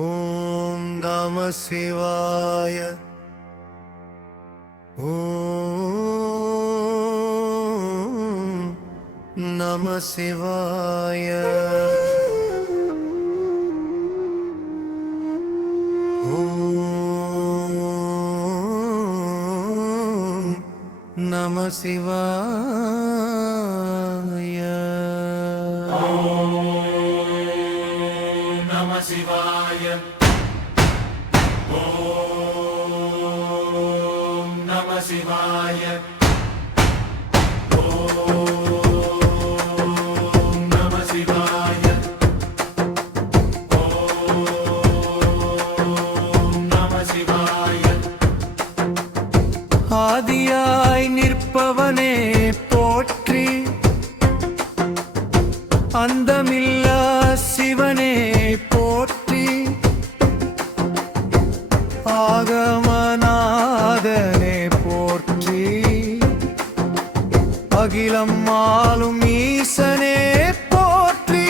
ஓம் நம சிவாய. ஓம் நம சிவாய. ஓம் நம சிவாய. நம சிவாய. ஓம் நம சிவாய. ஓம் நம சிவாய. ஓம் நம சிவாய. ஆதியாய் நிற்பவனே போற்றி, அந்தமில்லா சிவனே போற்றி, ஆகமநாதனே போற்றி, அகிலம் ஆளும் ஈசனே போற்றி,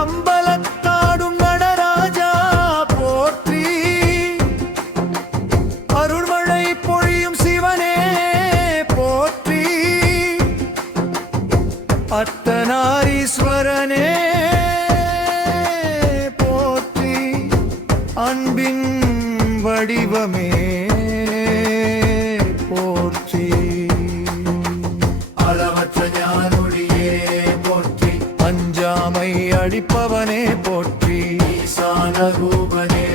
அம்பலத்தாடும் நடராஜா போற்றி, அருள்மழை பொழியும் சிவனே போற்றி, அர்த்தநாரீஸ்வரனே போற்றி, அன்பின் வடிவமே போற்றி, அளவற்ற ஞானொளியே போற்றி, அஞ்சாமை அளிப்பவனே போற்றி, ஈசான ரூபனே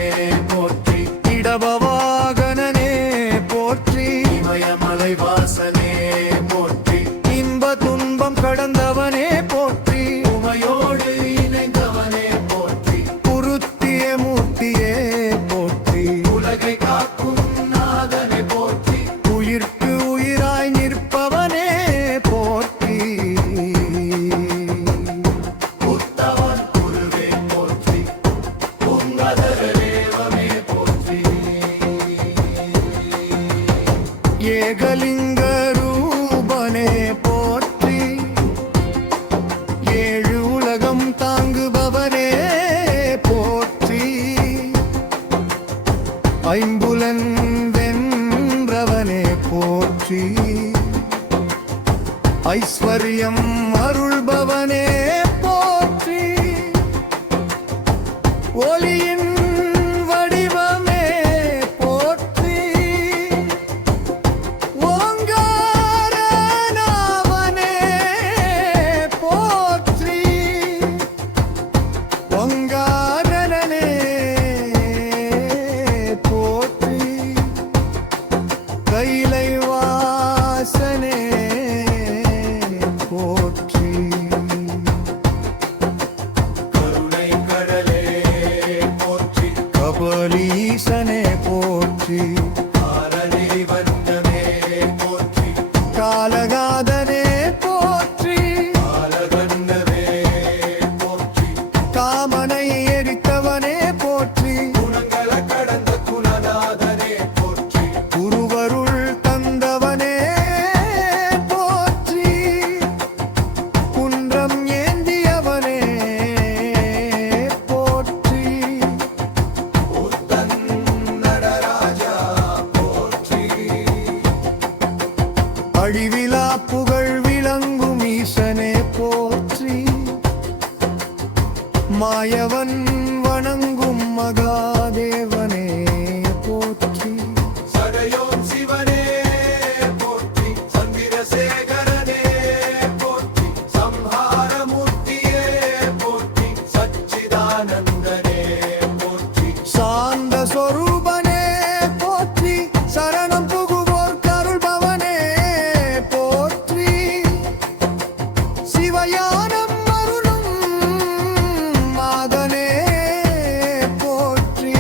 போற்றி, இடபவாகனனே போற்றி, இமயமலை வாசனே போற்றி, இன்ப துன்பம் கடந்தவனே போற்றி, உமையோடு இணைந்தவனே போற்றி, குருத்திய மூர்த்தியே போற்றி, உலகை காக்கும் நாதனை போற்றி, உயிர்க்கு உயிராய் நிற்பவனே போற்றி, உத்தவன் குருவே போற்றி, உங்கதர தேவமே போற்றி, ஏகலிங்க ரூபனே போற்றி, ஏழு உலகம் தாங்குபவனே போற்றி, ஐம்புலன் வென்றவனே போற்றி, ஐஸ்வர்யம் அருள்பவனே போற்றி, ஒளியின் வடிவமே போற்றி, ஓங்காரநாதனே போற்றி, ஓங்காரனே போற்றி, கைலை வாசனே போற்றி, கருணை கடலே போற்றி, கபலீசனே போற்றி, காரணி வந்தமே போற்றி, காலகாதனே போற்றி, காலகண்டவே போற்றி, காமனை எரித்தவனே போற்றி, குணங்கள கடந்த குணநாதனே போற்றி, குருவருள் தந்தவனே போற்றி, குன்றம் ஏந்தியவனே போற்றி, உத்தன் நடராஜா போற்றி, அழிவிலா புகழ் விளங்கும் ஈசனே போற்றி, மாயவன் வணங்கும் மகாதேவனே போற்றி, சடையோன் சிவனே போற்றி, சந்திரசேகரனே போற்றி, சம்ஹாரமூர்த்தியே போற்றி, சச்சிதானந்தனே போற்றி, சாந்த சொரூபனே போற்றி, சரணம் புகுவோர் கருள்பவனே போற்றி, சிவயானம் அருளும் மாதனே போற்றி,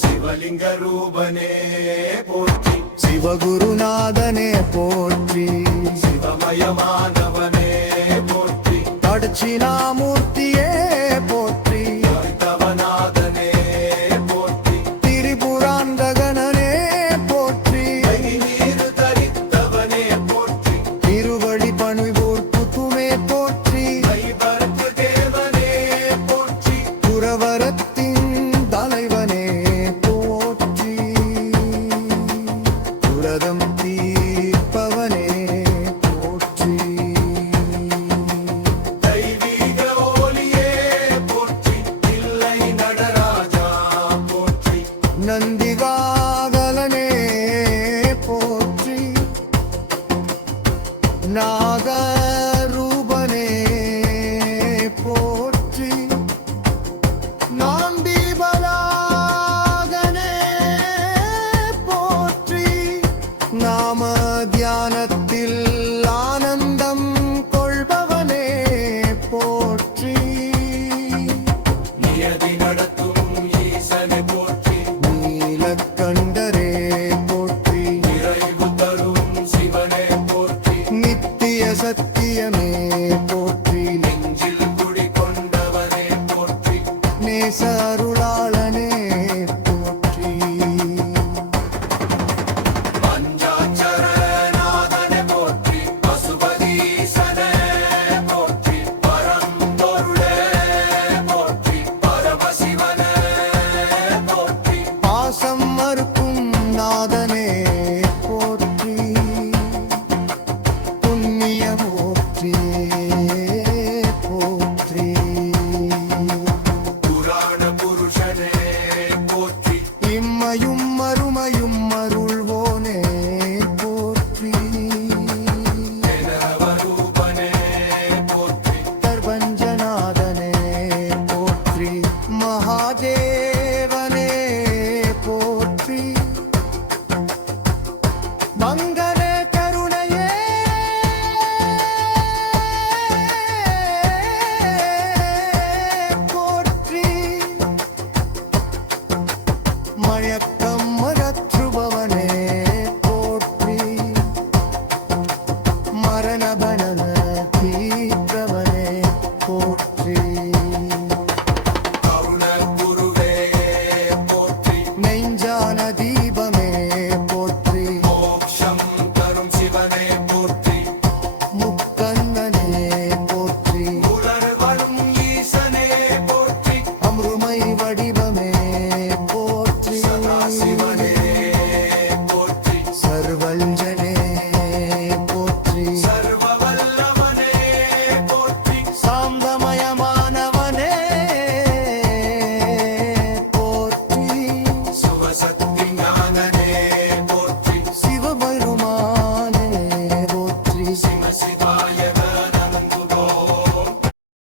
சிவலிங்க ரூபனே போற்றி, சிவகுருநாதனே போற்றி, சிவமயமானவனே போற்றி, தட்சிணாமூர்த்தி